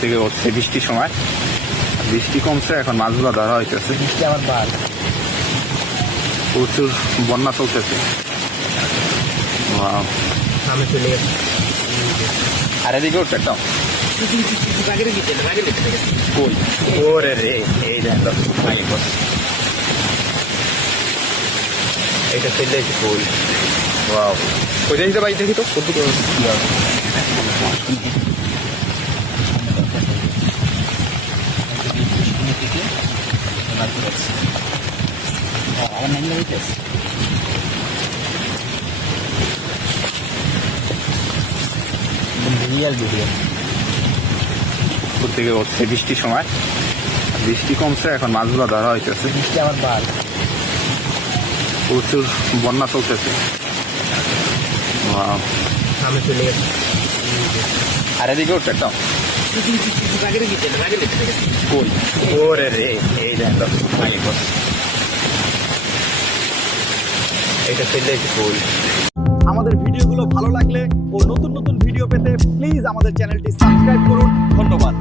থেকে হচ্ছে বৃষ্টির সময়, বৃষ্টি কমছে, এখন মাছগুলো ধরা হইতেছে। প্রচুর বন্যা চলতেছে। আর এদিকে উঠছে একদম কই ওরে রে, এই দেখো আগে কর, এইটা ফেললে ফুল। ওয়াও, কোথায় দিতে পারি দেখি তো কত কি হবে। থেকে হচ্ছে বৃষ্টির সময়, বৃষ্টি কমছে, এখন মাছগুলো ধরা হইতেছে। প্রচুর বন্যা চলতেছে। আর এদিকে উঠছে একদম কই ওরে রে, এই দেখো আগে কর, এইটা ফেললে ফুল। আমাদের ভিডিওগুলো ভালো লাগলে ও নতুন নতুন ভিডিও পেতে প্লিজ আমাদের চ্যানেলটি সাবস্ক্রাইব করুন। ধন্যবাদ।